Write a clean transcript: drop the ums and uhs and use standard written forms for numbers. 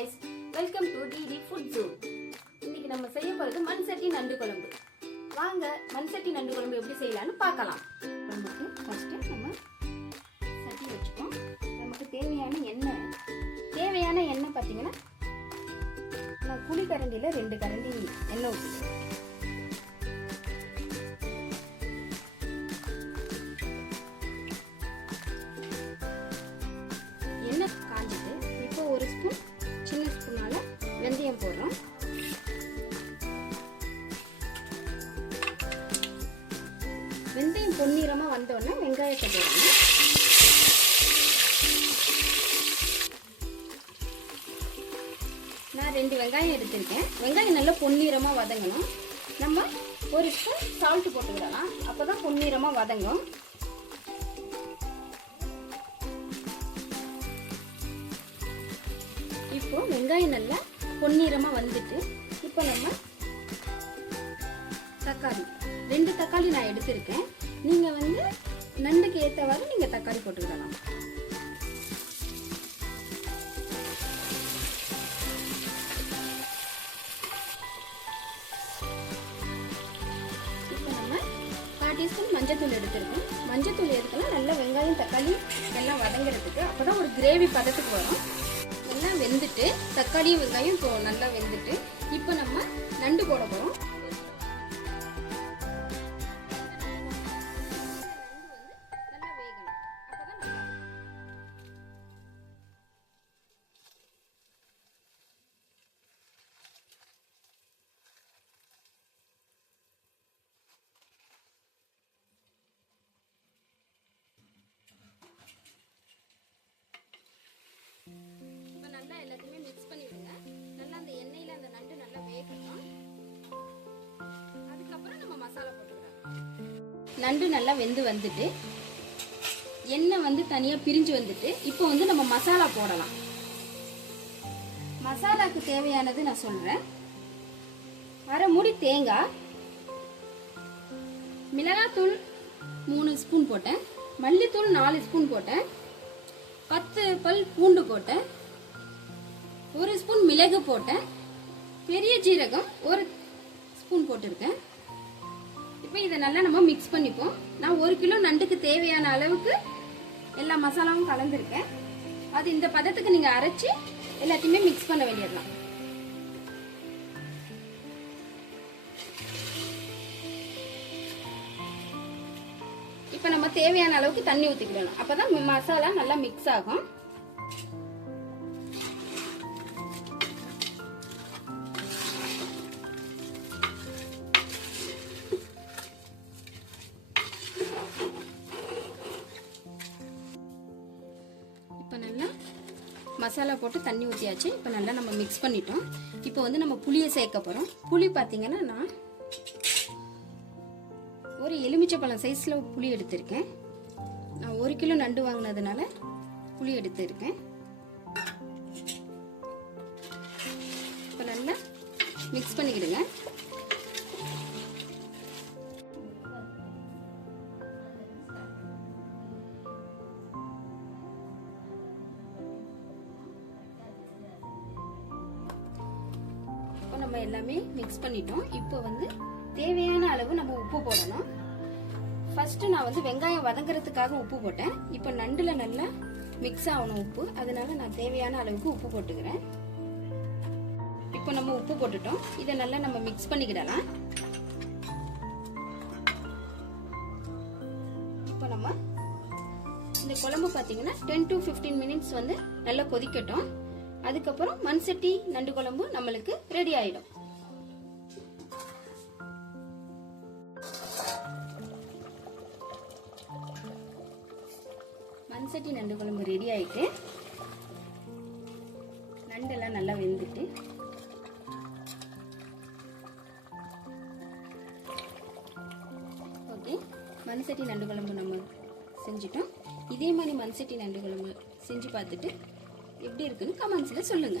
guys, welcome to DD Food Zone. இன்னைக்கு நம்ம செய்ய போறது மண் சட்டி நண்டு குழம்பு. வாங்க மண் சட்டி நண்டு குழம்பு எப்படி செய்யலாம்னு பார்க்கலாம். நமக்கு ஃபர்ஸ்ட் நம்ம சட்டி வச்சுப்போம். நமக்கு தேவையான எண்ணெய் பாத்தீங்கன்னா நான் குழி கரண்டில 2 கரண்டி எண்ணெய் ஊத்திட்டேன். எண்ணெய் காஞ்சிட்டு இப்போ ஒரு ஸ்பூன் சின்ன ஸ்பூனால வெந்தயம் போடுறோம். வெந்தயம் பொன்னிறமா வந்தோடனே வெங்காயத்தை போடணும். நான் 2 வெங்காயம் எடுத்திருக்கேன். வெங்காயம் நல்லா பொன்னிறமா வதங்கணும். நம்ம ஒரு ஸ்பூன் சால்ட் போட்டுக்கிடலாம், அப்பதான் பொன்னிறமா வதங்கும். இப்போ வெங்காயம் நல்லா பொன்னிறமா வந்துட்டு இப்போ நம்ம தக்காளி 2 தக்காளி நான் எடுத்திருக்கேன். நீங்க வந்து நண்டுக்கு ஏற்றவாறு நீங்க தக்காளி போட்டுக்கிடலாம். இப்போ நம்ம 1/4 டீஸ்பூன் மஞ்சத்தூள் எடுத்திருக்கோம். மஞ்சத்தூள் எதுக்குன்னா நல்லா வெங்காயம் தக்காளி எல்லாம் வதங்குறதுக்கு, அப்பதான் ஒரு கிரேவி பதத்துக்கு வரும். எல்லாம் வெந்துட்டு தக்காளியும் வெங்காயம் நல்லா வெந்துட்டு இப்போ நம்ம நண்டு போட போறோம். நல்லா எல்லாத்தையுமே மிக்ஸ் பண்ணிடுங்க. நல்லா அந்த எண்ணெயில அந்த நண்டு நல்லா வேகணும். அதுக்கப்புறம் நம்ம மசாலா போட்டுக்கலாம். நண்டு நல்லா வெந்து வந்துட்டு எண்ணெய் வந்து தனியா பிரிஞ்சு வந்துட்டு இப்போ வந்து நம்ம மசாலா போடலாம். மசாலாக்கு தேவையானது நான் சொல்றேன். 1/2 மூடி தேங்காய், மிளகாத்தூள் 3 ஸ்பூன் போட்டேன், மல்லித்தூள் 4 ஸ்பூன் போட்டேன், 10 பல் பூண்டு போட்டேன், 1 ஸ்பூன் மிளகு போட்டேன், பெரிய ஜீரகம் 1 ஸ்பூன் போட்டிருக்கேன். இப்போ இதை நல்லா நம்ம மிக்ஸ் பண்ணிப்போம். நான் 1 கிலோ நண்டுக்கு தேவையான அளவுக்கு எல்லா மசாலாவும் கலந்துருக்கேன். அது இந்த பதத்துக்கு நீங்க அரைச்சி எல்லாத்தையுமே மிக்ஸ் பண்ண வேண்டியதுதான். இப்போ நம்ம தேவையான அளவுக்கு தண்ணி ஊற்றிக்கிடணும். அப்பதான் மசாலா நல்லா மிக்ஸ் ஆகும். இப்போ நல்லா மசாலா போட்டு தண்ணி ஊற்றியாச்சு. இப்போ நல்லா நம்ம மிக்ஸ் பண்ணிட்டோம். இப்போ வந்து நம்ம புளியை சேர்க்க போகிறோம். புளி பார்த்தீங்கன்னா நான் ஒரு எலுமிச்சைப்பழம் சைஸ்ல புளி எடுத்திருக்கேன். நான் 1 கிலோ நண்டு வாங்கினதுனால புளி எடுத்திருக்கேன். இப்போ நல்லா மிக்ஸ் பண்ணிக்கிடுங்க. இப்போ நம்ம எல்லாமே மிக்ஸ் பண்ணிட்டோம். இப்போ வந்து தேவையான அளவு நம்ம உப்பு போடணும். ஃபர்ஸ்ட் நான் வந்து வெங்காயம் வதங்குறதுக்காக உப்பு போட்டேன். இப்போ நண்டுல நல்லா மிக்ஸ் ஆகணும் உப்பு, அதனால நான் தேவையான அளவுக்கு உப்பு போட்டுக்கிறேன். இப்போ நம்ம உப்பு போட்டுட்டோம். இதை நல்லா நம்ம மிக்ஸ் பண்ணிக்கிடலாம். இப்போ நம்ம இந்த குழம்பு பார்த்தீங்கன்னா 10 to 15 மினிட்ஸ் வந்து நல்லா கொதிக்கட்டும். அதுக்கப்புறம் மண் சட்டி நண்டு குழம்பு நம்மளுக்கு ரெடி ஆயிடும். மண் சட்டி நண்டு குழம்பு ரெடி ஆயிட்டு நண்டெல்லாம் நல்லா வெந்துட்டு ஓகே. மண் சட்டி நண்டு குழம்பு நம்ம செஞ்சிட்டோம். இதே மாதிரி மண் சட்டி நண்டு குழம்பு செஞ்சு பார்த்துட்டு எப்படி இருக்குன்னு கமெண்ட்ஸ்ல சொல்லுங்க.